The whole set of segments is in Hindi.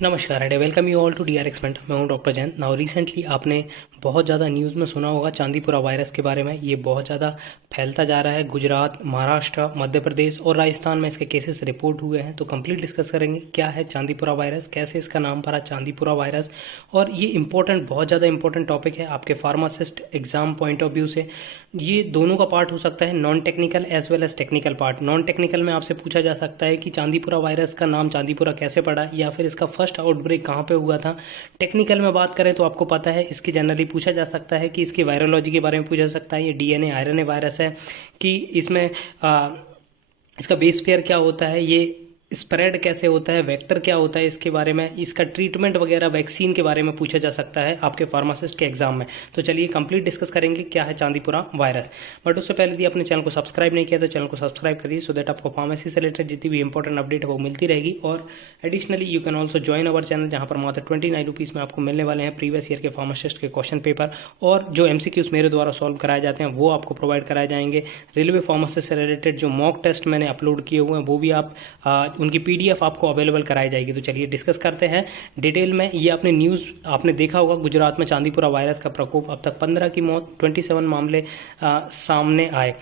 नमस्कार and welcome you all to DR expand. मैं हूं डॉक्टर जैन। नाउ रिसेंटली आपने बहुत ज़्यादा न्यूज़ में सुना होगा चांदीपुरा वायरस के बारे में। ये बहुत ज़्यादा फैलता जा रहा है। गुजरात, महाराष्ट्र, मध्य प्रदेश और राजस्थान में इसके केसेस रिपोर्ट हुए हैं। तो कंप्लीट डिस्कस करेंगे क्या है चांदीपुरा वायरस, कैसे इसका नाम पड़ा चांदीपुरा वायरस। और ये इंपॉर्टेंट, बहुत ज़्यादा इंपॉर्टेंट टॉपिक है आपके pharmacist exam point of view से। ये दोनों का पार्ट हो सकता है, non technical as well as technical part. Non technical में आपसे पूछा जा सकता है कि चांदीपुरा वायरस का नाम चांदीपुरा कैसे पड़ा, या फिर इसका फर्स्ट आउटब्रेक कहाँ पे हुआ था। टेक्निकल में बात करें तो आपको पता है इसकी जनरली पूछा जा सकता है कि इसकी वायरोलॉजी के बारे में पूछा जा सकता है। ये डीएनए आरएनए वायरस है कि इसमें इसका बेस पेयर क्या होता है, ये स्प्रेड कैसे होता है, वेक्टर क्या होता है, इसके बारे में, इसका ट्रीटमेंट वगैरह, वैक्सीन के बारे में पूछा जा सकता है आपके फार्मासिस्ट के एग्जाम में। तो चलिए कंप्लीट डिस्कस करेंगे क्या है चांदीपुरा वायरस। बट उससे पहले यदि आपने चैनल को सब्सक्राइब नहीं किया तो चैनल को सब्सक्राइब करिए, सो दैट आपको फार्मेसी से रिलेटेड जितनी भी इंपॉर्टेंट अपडेट है वो मिलती रहेगी। और additionally you can also join our channel, जहाँ पर मात्र 29 रुपीज़ में आपको मिलने वाले हैं प्रीवियस ईयर के फार्मासिस्ट के क्वेश्चन पेपर, और जो एमसीक्यूज मेरे द्वारा सॉल्व कराए जाते हैं वो आपको प्रोवाइड कराए जाएंगे। रेलवे फार्मासिस्ट से रिलेटेड जो मॉक टेस्ट मैंने अपलोड किए हुए हैं वो भी आप उनकी पीडीएफ आपको अवेलेबल कराई जाएगी। तो चलिए डिस्कस करते हैं डिटेल में। ये आपने न्यूज़ आपने देखा होगा, गुजरात में चांदीपुरा वायरस का प्रकोप, अब तक 15 की मौत, 27 मामले सामने आए।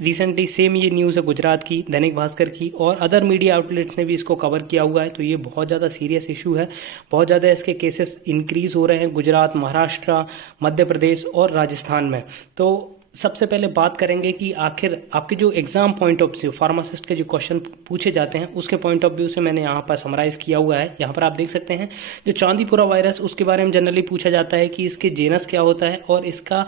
रिसेंटली सेम ये न्यूज़ है गुजरात की, दैनिक भास्कर की, और अदर मीडिया आउटलेट्स ने भी इसको कवर किया हुआ है। तो ये बहुत ज़्यादा सीरियस इशू है, बहुत ज़्यादा इसके केसेस इंक्रीज हो रहे हैं गुजरात, महाराष्ट्र, मध्य प्रदेश और राजस्थान में। तो सबसे पहले बात करेंगे कि आखिर आपके जो exam point of view, pharmacist के जो क्वेश्चन पूछे जाते हैं उसके पॉइंट ऑफ व्यू से मैंने यहाँ पर समराइज किया हुआ है। यहाँ पर आप देख सकते हैं जो चांदीपुरा वायरस, उसके बारे में जनरली पूछा जाता है कि इसके जेनस क्या होता है और इसका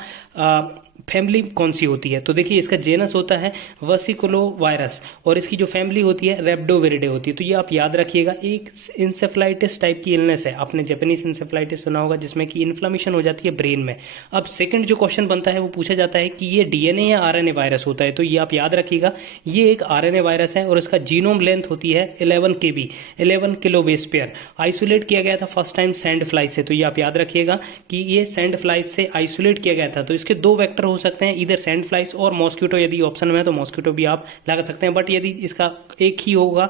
फैमिली कौन सी होती है। तो देखिए इसका जेनस होता है वसिकुलो वायरस और इसकी जो फैमिली होती है रेप्डोविरिडे होती है। तो ये आप याद रखिएगा, एक इंसेफ्लाइटिस टाइप की इलनेस है। आपने जापानीज इंसेफ्लाइटिस सुना होगा जिसमें कि इन्फ्लेमेशन हो जाती है ब्रेन में। अब सेकंड जो क्वेश्चन बनता है वो पूछा जाता है कि ये डीएनए या आरएनए वायरस होता है। तो ये आप याद रखिएगा, ये एक आरएनए वायरस है और इसका जीनोम लेंथ होती है 11 केबी, 11 किलो बेस पेयर। आइसोलेट किया गया था फर्स्ट टाइम सैंड फ्लाई से। तो ये आप याद रखिएगा कि ये सैंड फ्लाई से आइसोलेट किया गया था। तो इसके दो वेक्टर हो सकते हैं, इधर सैंड फ्लाइज और मॉस्किटो। यदि ऑप्शन में है तो मॉस्किटो भी आप लगा सकते हैं, बट यदि इसका एक ही होगा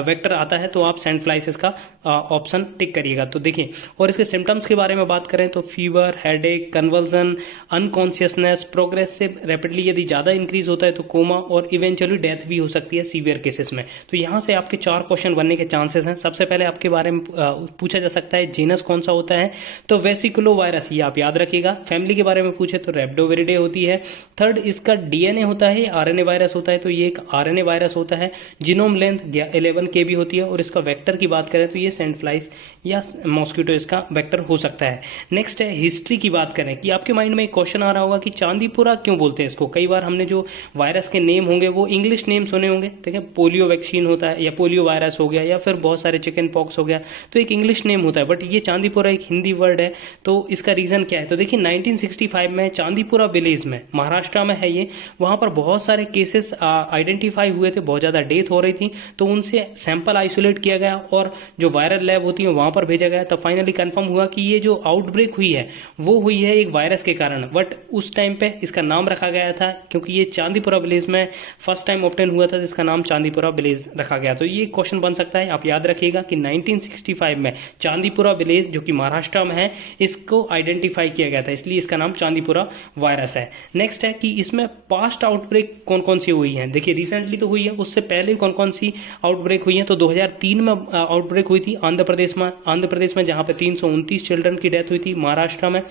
वेक्टर आता है तो आप सैंड फ्लाइज इसका ऑप्शन टिक करिएगा। तो देखिए, और इसके सिम्टम्स के बारे में बात करें तो fever, headache, conversion, unconsciousness, progressive rapidly यदि ज़्यादा इंक्रीज होता है तो कोमा, और इवेंचुअली डेथ भी हो सकती है सीवियर केसेस में। तो यहाँ से आपके 4 क्वेश्चन बनने के चांसेस हैं। सबसे पहले आपके बारे में पूछा जा सकता है जेनस कौन सा होता है, तो वेसिकुलो वायरस, ये आप याद रखिएगा। फैमिली के बारे में पूछे तो रेप्डोविरिडे होती है। थर्ड, इसका डीएनए होता है, आरएनए वायरस होता है। तो ये एक आरएनए वायरस होता है। जीनोम लेंथ 11 केबी होती है, और इसका वेक्टर की बात करें तो ये सैंड फ्लाइज या मॉस्किटो इसका वेक्टर हो सकता है। नेक्स्ट है हिस्ट्री की बात करें, कि आपके माइंड में एक क्वेश्चन आ रहा होगा कि चांदीपुरा क्यों बोलते हैं इसको। कई बार हमने जो वायरस के नेम होंगे वो इंग्लिश नेम सुने होंगे, ठीक है। पोलियो वैक्सीन होता है, या पोलियो वायरस हो गया, या फिर बहुत सारे चिकन पॉक्स हो गया, तो एक इंग्लिश नेम होता है। बट ये चांदीपुरा एक हिंदी वर्ड है। तो इसका रीजन क्या है, तो देखिए 1965 में चांदीपुरा विलेज में, महाराष्ट्र में है ये, वहां पर बहुत सारे केसेस आइडेंटिफाई हुए थे, बहुत ज्यादा डेथ हो रही थी। तो उनसे सैंपल आइसोलेट किया गया और जो वायरल लैब होती है वहां पर भेजा गया। तब फाइनली कंफर्म हुआ कि ये जो आउटब्रेक हुई है वो हुई है एक वायरस के कारण। बट उस टाइम पे इसका नाम रखा गया था, क्योंकि ये चांदीपुरा विलेज में फर्स्ट टाइम ऑब्टेन हुआ था, जिसका नाम चांदीपुरा विलेज रखा गया। तो ये क्वेश्चन बन सकता है, आप याद रखिएगा कि 1965 में चांदीपुरा विलेज, जो कि महाराष्ट्र में है, इसको आइडेंटिफाई किया गया था, इसलिए इसका नाम चांदीपुरा वायरस है। नेक्स्ट है कि इसमें पास्ट आउटब्रेक कौन कौन सी हुई है। देखिए रिसेंटली तो हुई है, उससे पहले कौन कौन सी आउटब्रेक हुई है। तो 2003 में आउटब्रेक हुई थी आंध्र प्रदेश में, जहां पे 329 चिल्ड्रन की डेथ हुई थी। महाराष्ट्र में,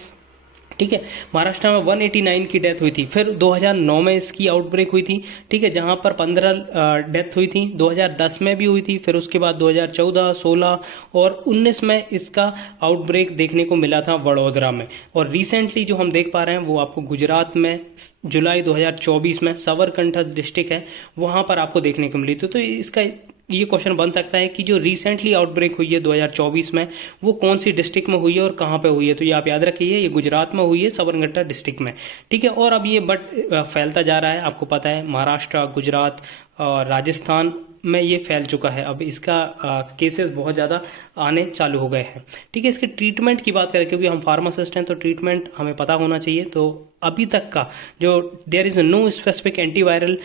ठीक है, महाराष्ट्र में 189 की डेथ हुई थी। फिर 2009 में इसकी आउटब्रेक हुई थी, ठीक है, जहां पर 15 डेथ हुई थी। 2010 में भी हुई थी। फिर उसके बाद 2014, 16 और 19 में इसका आउटब्रेक देखने को मिला था वडोदरा में। और रिसेंटली जो हम देख पा रहे हैं वो आपको गुजरात में जुलाई 2024 में साबरकांठा डिस्ट्रिक्ट है, वहां पर आपको देखने को मिली थी। तो इसका ये क्वेश्चन बन सकता है कि जो रिसेंटली आउटब्रेक हुई है 2024 में, वो कौन सी डिस्ट्रिक्ट में हुई है और कहाँ पे हुई है। तो ये आप याद रखिए, ये गुजरात में हुई है, साबरकांठा डिस्ट्रिक्ट में, ठीक है। और अब ये बट फैलता जा रहा है, आपको पता है महाराष्ट्र, गुजरात और राजस्थान में ये फैल चुका है। अब इसका केसेस बहुत ज़्यादा आने चालू हो गए हैं, ठीक है। इसके ट्रीटमेंट की बात करें, क्योंकि हम फार्मासिस्ट हैं तो ट्रीटमेंट हमें पता होना चाहिए। तो अभी तक का जो there is no specific antiviral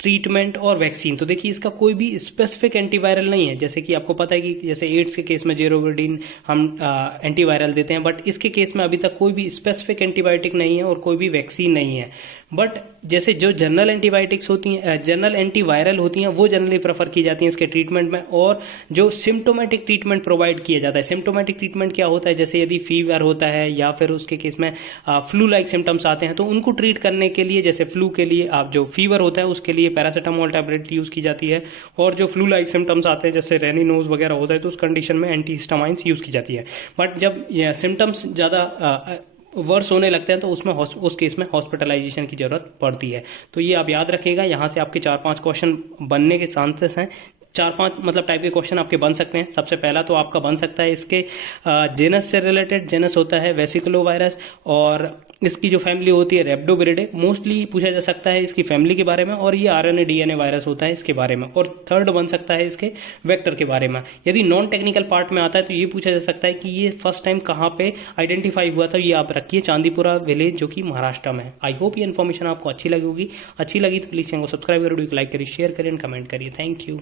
treatment और वैक्सीन। तो देखिए इसका कोई भी स्पेसिफिक एंटीवायरल नहीं है, जैसे कि आपको पता है कि जैसे एड्स के केस में जेरोविडिन हम एंटीवायरल देते हैं, बट इसके केस में अभी तक कोई भी स्पेसिफिक एंटीबायोटिक नहीं है और कोई भी वैक्सीन नहीं है। बट जैसे जो जनरल एंटीबायोटिक्स होती हैं, जनरल एंटीवायरल होती हैं, वो जनरली प्रेफर की जाती हैं इसके ट्रीटमेंट में। और जो सिम्टोमेटिक ट्रीटमेंट प्रोवाइड किया जाता है, सिम्टोमेटिक ट्रीटमेंट क्या होता है, जैसे यदि फीवर होता है या फिर उसके केस में फ्लू लाइक सिम्टम्स आते हैं, तो उनको ट्रीट करने के लिए, जैसे फ्लू के लिए आप जो फीवर होता है उसके लिए पैरासीटामोल टैबलेट यूज की जाती है, और जो फ्लू लाइक सिम्टम्स आते हैं जैसे रेनी नोज वगैरह होता है तो उस कंडीशन में एंटीहिस्टामाइंस यूज की जाती है। बट जब सिम्टम्स ज़्यादा वर्स होने लगते हैं तो उसमें उस केस में हॉस्पिटलाइजेशन की जरूरत पड़ती है। तो ये आप याद रखिएगा, यहाँ से आपके 4-5 क्वेश्चन बनने के चांसेस हैं। 4-5 मतलब टाइप के क्वेश्चन आपके बन सकते हैं। सबसे पहला तो आपका बन सकता है इसके जेनस से रिलेटेड, जेनस होता है वेसिकुलो वायरस, और इसकी जो फैमिली होती है रेप्डोविरिडे, मोस्टली पूछा जा सकता है इसकी फैमिली के बारे में, और ये आरएनए डीएनए वायरस होता है इसके बारे में। और थर्ड बन सकता है इसके वेक्टर के बारे में। यदि नॉन टेक्निकल पार्ट में आता है तो ये पूछा जा सकता है कि ये फर्स्ट टाइम कहाँ पे आइडेंटिफाई हुआ था। ये आप रखिए चांदीपुरा विलेज, जो कि महाराष्ट्र में है। आई होप ये इन्फॉर्मेशन आपको अच्छी लगी होगी। अच्छी लगी तो प्लीज चैनल को सब्सक्राइब करें, वीडियो को लाइक करिए, शेयर करें, कमेंट करिए। Thank you.